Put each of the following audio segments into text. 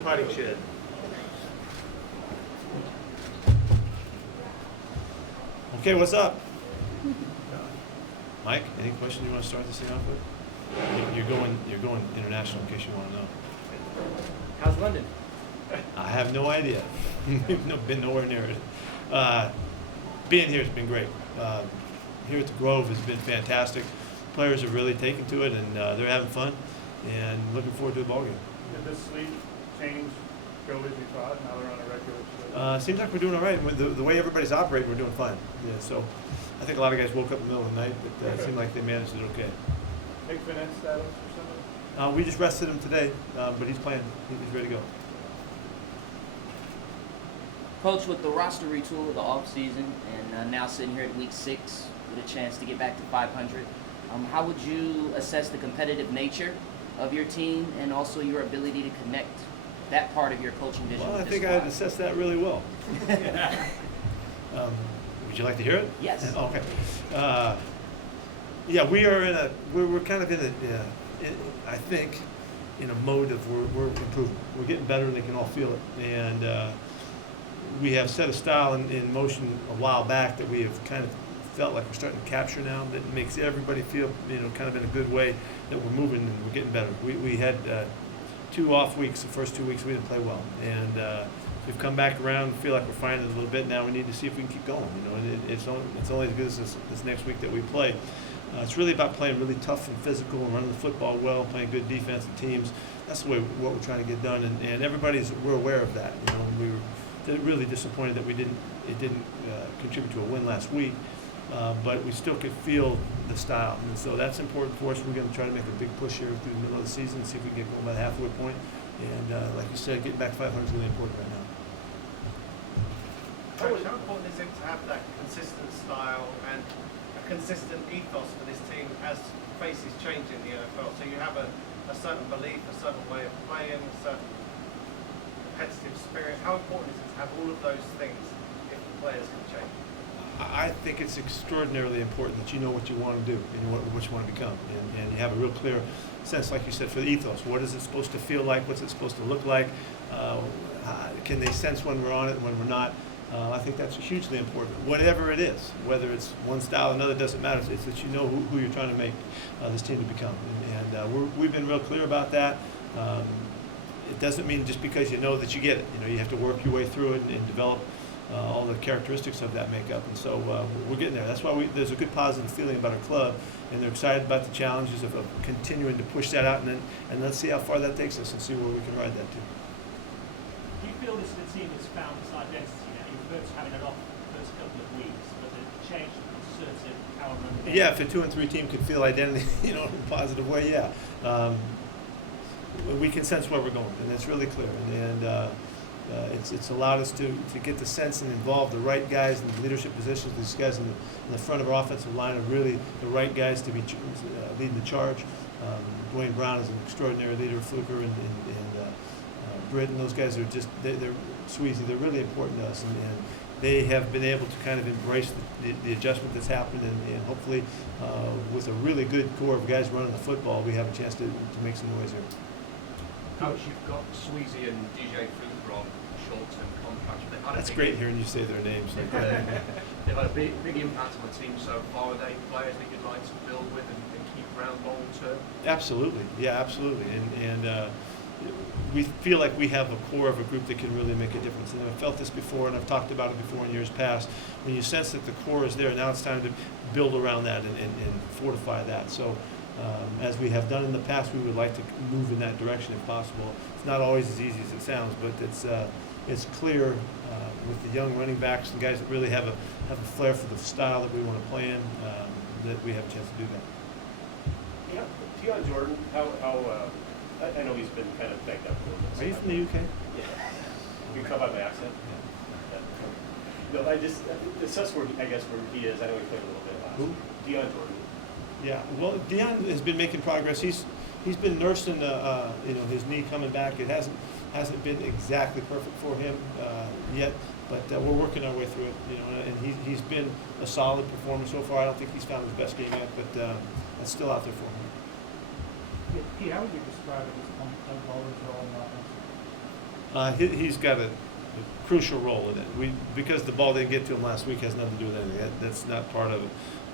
Potting shed. Okay, what's up? Mike, any question you want to start this thing off with? You're going international in case you want to know. How's London? I have no idea. We've been nowhere near it. Being here has been great. Here at the Grove has been fantastic. Players are really taking to it, and they're having fun, and looking forward to the ballgame. Did this league change, go as you thought? Now they're on a regular schedule. Seems like we're doing all right. With the way everybody's operating, we're doing fine. Yeah, so I think a lot of guys woke up in the middle of the night, but it seemed like they managed it okay. Big finesse status or something? We just rested him today, but he's playing. He's ready to go. Coach, with the roster retool of the offseason and now sitting here at week 6 with a chance to get back to 500, how would you assess the competitive nature of your team and also your ability to connect that part of your coaching vision? Well, I with think this I'd squad? assess that really well. Would you like to hear it? Yes. Okay. Yeah, we are we're kind of I think, in a mode of we're improving. We're getting better, and they can all feel it. And we have set a style in motion a while back that we have kind of felt like we're starting to capture now. That makes everybody feel, kind of in a good way that we're moving and we're getting better. We had 2 off weeks. The first 2 weeks we didn't play well, and we've come back around. Feel like we're finding it a little bit now. We need to see if we can keep going. And it's only as good as this next week that we play. It's really about playing really tough and physical and running the football well, playing good defensive teams. That's the way what we're trying to get done, and we're aware of that. We were really disappointed that it didn't contribute to a win last week, but we still could feel the style, and so that's important for us. We're going to try to make a big push here through the middle of the season, see if we can get going by the halfway point. And like you said, getting back 500 is really important right now. How important is it to have that consistent style and a consistent ethos for this team as faces change in the NFL? So you have a certain belief, a certain way of playing, a certain competitive spirit. How important is it to have all of those things if the players can change? I think it's extraordinarily important that you know what you want to do and what you want to become, and you have a real clear sense, like you said, for the ethos. What is it supposed to feel like? What's it supposed to look like? Can they sense when we're on it and when we're not? I think that's hugely important. Whatever it is, whether it's one style or another, doesn't matter. It's that you know who you're trying to make this team to become, and we've been real clear about that. It doesn't mean just because you know that you get it. You have to work your way through it and develop all the characteristics of that makeup, and so we're getting there. That's why there's a good positive feeling about our club, and they're excited about the challenges of continuing to push that out, and let's see how far that takes us and see where we can ride that to. Do you feel this team has found its identity now? You've been having it off the first couple of weeks, but the change in concerted power run. Yeah, if a 2-3 team could feel identity, in a positive way, yeah. We can sense where we're going, and it's really clear. And it's allowed us to get the sense and involve the right guys in the leadership positions. These guys in the front of our offensive line are really the right guys to be leading the charge. Dwayne Brown is an extraordinary leader, Fluker and Britt, and those guys are they're Sweezy. They're really important to us, and they have been able to kind of embrace the adjustment that's happened, and hopefully with a really good core of guys running the football, we have a chance to make some noise here. Coach, you've got Sweezy and DJ Fluker on short-term contracts. That's great hearing you say their names. They've had a big impact on the team so far. Are they players that you'd like to build with and keep around long-term? Absolutely, yeah, absolutely. And we feel like we have a core of a group that can really make a difference. And I've felt this before, and I've talked about it before in years past. When you sense that the core is there, now it's time to build around that and fortify that. So as we have done in the past, we would like to move in that direction if possible. It's not always as easy as it sounds, but it's clear with the young running backs and guys that really have a flair for the style that we want to play in, that we have a chance to do that. Yeah, Deion Jordan, I know he's been kind of banged up a little bit. Are you from the UK? Yeah. You can tell by my accent. Yeah. No, that's where I guess where he is. I know he played a little bit last. Who? Deion Jordan. Yeah, well, Deion has been making progress. He's been nursing his knee coming back. It hasn't been exactly perfect for him yet, but we're working our way through it. And he's been a solid performer so far. I don't think he's found his best game yet, but that's still out there for him. Pete, how would you describe it as overall in offense? He's got a crucial role in it. Because the ball didn't get to him last week has nothing to do with anything. That's not part of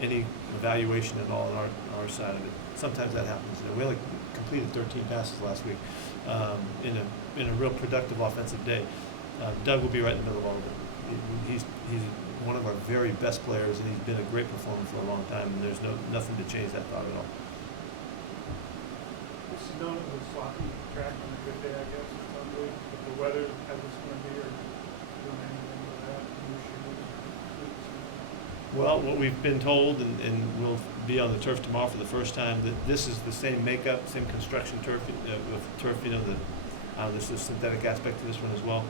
any evaluation at all on our side of it. Sometimes that happens. You know, we only completed 13 passes last week in a real productive offensive day. Doug will be right in the middle of all of it. He's one of our very best players, and he's been a great performer for a long time. And there's nothing to change that thought at all. This is known as a sloppy track on a good day, I guess, probably, but the weather as it's going to be, or doing anything with that, new shoes, boots. Well, what we've been told, and we'll be on the turf tomorrow for the first time, that this is the same makeup, same construction turf, with turf, you know, there's a synthetic aspect to this one as well.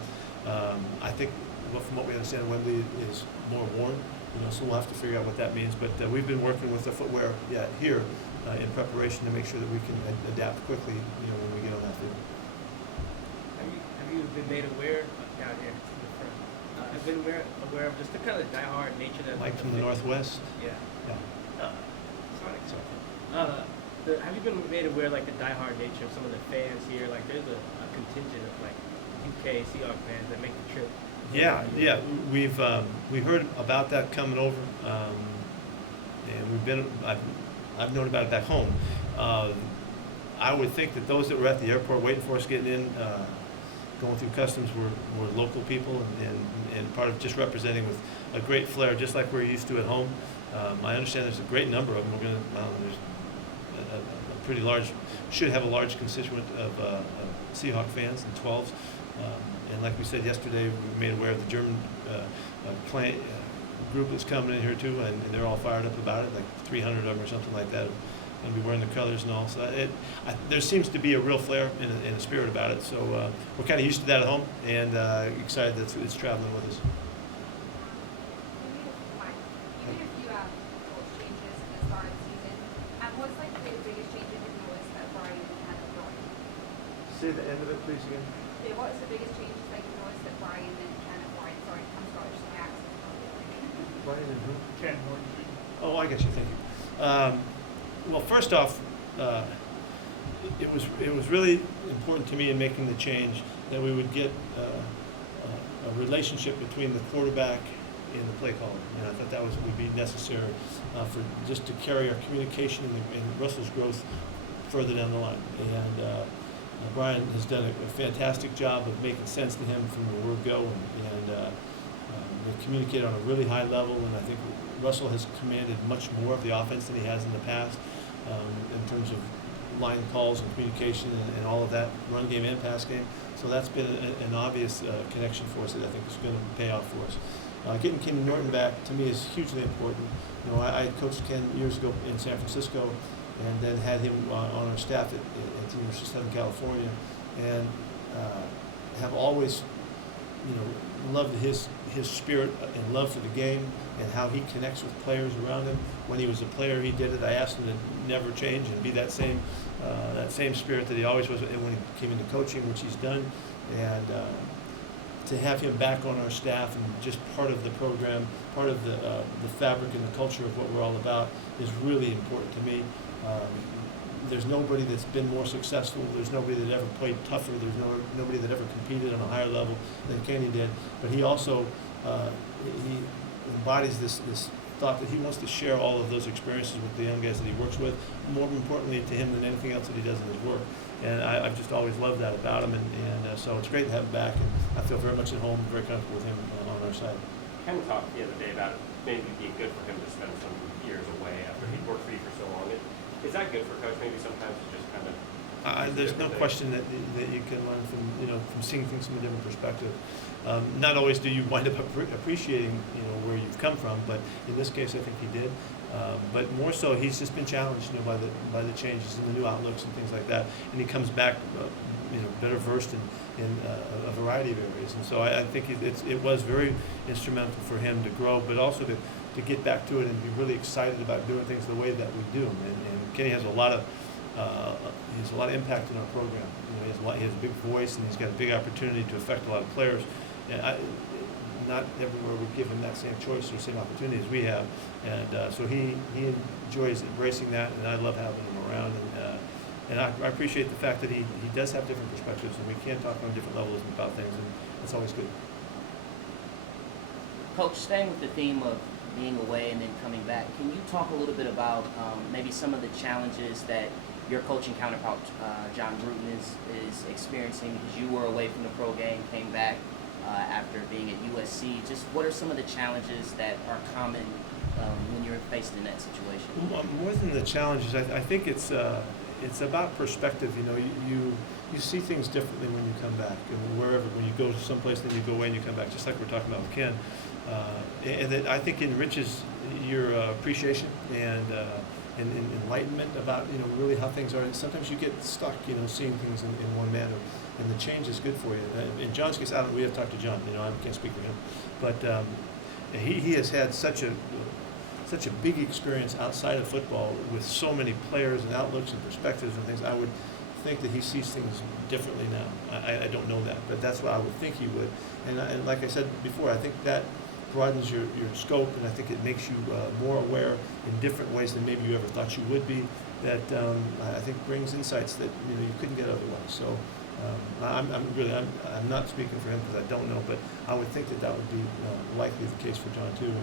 I think, from what we understand, Wembley is more worn, you know, so we'll have to figure out what that means. But we've been working with the footwear here in preparation to make sure that we can adapt quickly, you know, when we get on that field. Have you been made aware down here? Have been aware of just the kind of diehard nature that Mike from the Northwest? Yeah. Yeah. Have you been made aware like the diehard nature of some of the fans here? Like there's a contingent of like UK Seahawks fans that make the trip. Yeah. We heard about that coming over, and I've known about it back home. I would think that those that were at the airport waiting for us getting in, going through customs, were local people and part of just representing with a great flair, just like we're used to at home. I understand there's a great number of them. There's a pretty large, should have a large constituent of Seahawk fans and 12s. And like we said yesterday, we made aware of the German group that's coming in here too, and they're all fired up about it, like 300 of them or something like that, going to be wearing the colors and all. So there seems to be a real flair and a spirit about it. So we're kind of used to that at home, and excited that it's traveling with us. Even if you have coach changes in the start of the season, what's like the biggest changes you've noticed that Brian had brought? Say the end of it, please, again. Yeah, what is the biggest changes that you noticed that Brian and Kenneth Warren, sorry, I'm sorry, just my accent's probably Brian and who? Ken Horton. Oh, I get you. Thank you. Well, first off, it was really important to me in making the change that we would get a relationship between the quarterback and the play caller. And I thought that would be necessary for just to carry our communication and Russell's growth further down the line. And Brian has done a fantastic job of making sense to him from the word go, and they communicate on a really high level. And I think Russell has commanded much more of the offense than he has in the past in terms of line calls and communication and all of that, run game and pass game. So that's been an obvious connection for us that I think is going to pay off for us. Getting Ken Norton back to me is hugely important. You know, I coached Ken years ago in San Francisco, and then had him on our staff at the University of Southern California, and have always, you know, loved his spirit and love for the game and how he connects with players around him. When he was a player, he did it. I asked him to never change and be that same spirit that he always was when he came into coaching, which he's done. And to have him back on our staff and just part of the program, part of the fabric and the culture of what we're all about is really important to me. There's nobody that's been more successful. There's nobody that ever played tougher. There's nobody that ever competed on a higher level than Kenny did. But he also he embodies this thought that he wants to share all of those experiences with the young guys that he works with. More importantly to him than anything else that he does in his work. And I've just always loved that about him. And so it's great to have him back. And I feel very much at home, very comfortable with him on our side. Ken talked the other day about it maybe being good for him to spend some years away after he'd worked for you for so long. Is that good for coach? Maybe sometimes it's just kind of. There's no question that you can learn from seeing things from a different perspective. Not always do you wind up appreciating where you've come from, but in this case I think he did. But more so, he's just been challenged by the changes and the new outlooks and things like that, and he comes back better versed in a variety of areas. And so I think it was very instrumental for him to grow, but also to get back to it and be really excited about doing things the way that we do. And Kenny has a lot of impact in our program. He has a big voice, and he's got a big opportunity to affect a lot of players. And not everywhere would give him that same choice or same opportunity as we have. And so he enjoys embracing that, and I love having him around. And And I appreciate the fact that he does have different perspectives, and we can talk on different levels about things, and that's always good. Coach, staying with the theme of being away and then coming back, can you talk a little bit about maybe some of the challenges that your coaching counterpart, John Gruden, is experiencing, because you were away from the pro game, came back after being at USC. Just what are some of the challenges that are common when you're faced in that situation? More than the challenges, I think it's about perspective. You know, you see things differently when you come back, and wherever, when you go to someplace, then you go away and you come back, just like we're talking about with Ken. And that I think enriches your appreciation and enlightenment about, you know, really how things are. Sometimes you get stuck, you know, seeing things in one manner, and the change is good for you. In John's case, we have to talk to John. You know, I can't speak for him, but he has had such a big experience outside of football with so many players and outlooks and perspectives and things. I would think that he sees things differently now. I don't know that, but that's what I would think he would. And like I said before, I think that broadens your scope, and I think it makes you more aware in different ways than maybe you ever thought you would be. That I think brings insights that, you know, you couldn't get otherwise. So I'm not speaking for him because I don't know, but I would think that would be likely the case for John too. And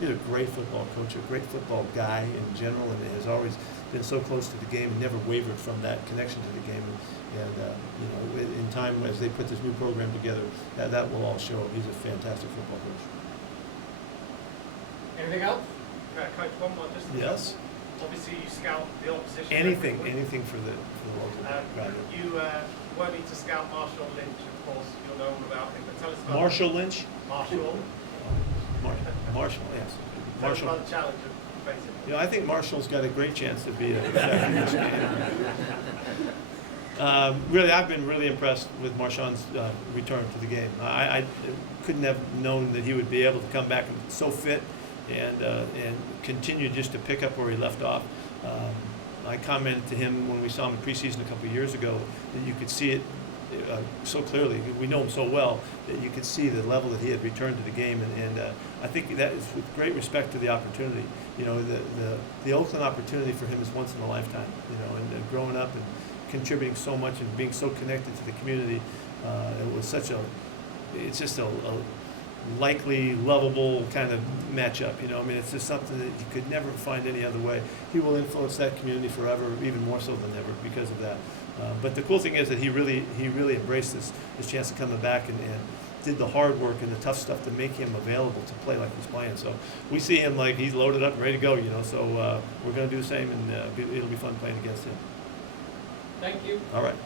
he's a great football coach, a great football guy in general, and has always been so close to the game, and never wavered from that connection to the game. And you know, in time as they put this new program together, that will all show. He's a fantastic football coach. Anything else? Coach, one more. Just Yes. Obviously, you scout the opposition. Anything every week. for the local rivalry. You won't need to scout Marshawn Lynch, of course. You'll know all about him. But tell us about Marshall Lynch. Marshall. Marshall, yes. Tell us Marshall. about the challenge of facing him. You know, I think Marshall's got a great chance to be a this game. Really, I've been really impressed with Marshawn's return to the game. I couldn't have known that he would be able to come back so fit and continue just to pick up where he left off. I commented to him when we saw him in preseason a couple of years ago that you could see it so clearly. We know him so well that you could see the level that he had returned to the game, and I think that is with great respect to the opportunity. You know, the Oakland opportunity for him is once in a lifetime. You know, and growing up and contributing so much and being so connected to the community, it was it's just a likely, lovable kind of matchup. You know, I mean, it's just something that you could never find any other way. He will influence that community forever, even more so than ever because of that. But the cool thing is that he really embraced this chance of coming back and did the hard work and the tough stuff to make him available to play like he's playing. So we see him like he's loaded up and ready to go. You know, so we're going to do the same, and it'll be fun playing against him. Thank you. All right.